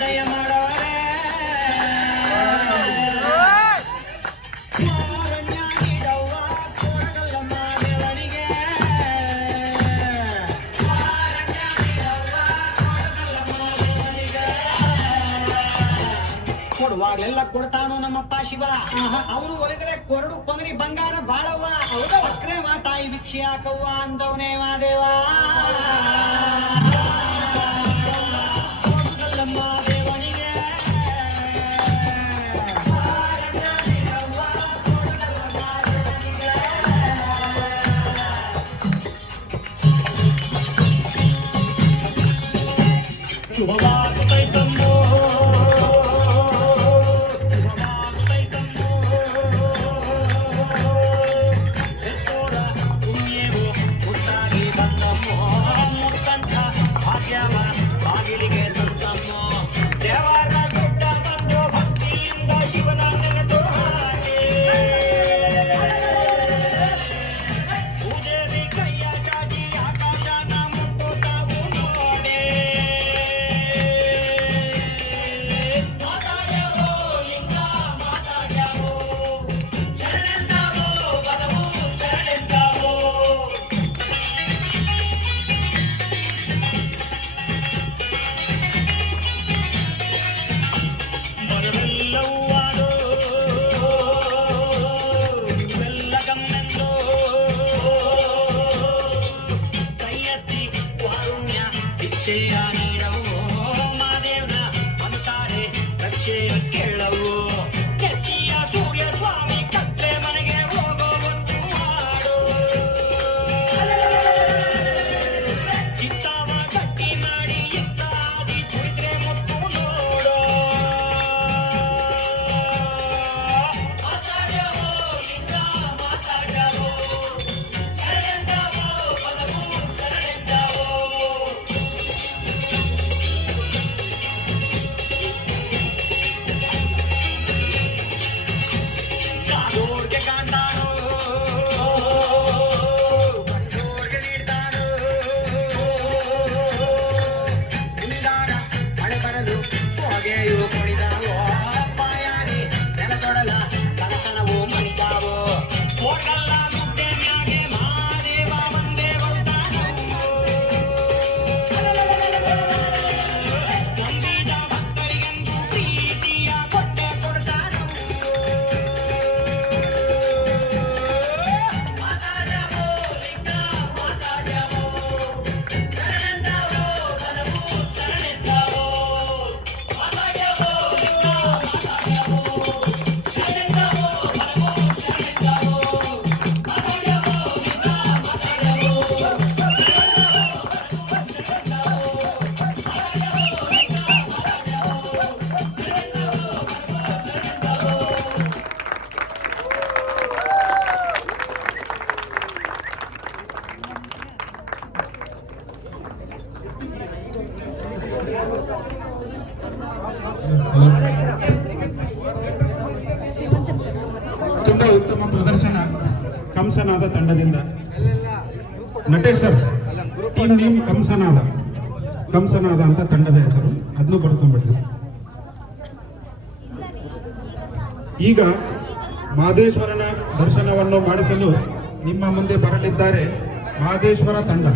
ದಯ ಮಾಡೋರೆ ಕೊಡುವಾಗ್ಲೆಲ್ಲ ಕೊಡ್ತಾನು ನಮ್ಮಪ್ಪ ಶಿವ. ಅವನು ಒಳಗಡೆ ಕೊರಡು ಕೊನರಿ ಬಂಗಾರ ಬಾಳವ್ವ. ಅಕ್ರೆ ಮಾತಾಯಿ ಭಿಕ್ಷೆ ಹಾಕವ್ವ ಅಂದವನೇ ಮಾದೇವ. ದೇವನಿಗೆ ಶುಭವಾಗುತ್ತೈತಮ್ಮೋ ತುಂಬಾ ಉತ್ತಮ ಪ್ರದರ್ಶನ ಕಂಸನಾದ ತಂಡದಿಂದ. ನಟೇಶ್ ಸರ್, ಟೀಮ್ ನೇಮ್ ಕಂಸನಾದ ಅಂತ ತಂಡದ ಹೆಸರು, ಅದನ್ನು ಬರ್ಕೊಂಡ್ಬಿಟ್ರಿ. ಈಗ ಮಹದೇಶ್ವರನ ದರ್ಶನವನ್ನು ಮಾಡಿಸಲು ನಿಮ್ಮ ಮುಂದೆ ಬರಲಿದ್ದಾರೆ ಮಹದೇಶ್ವರ ತಂಡ.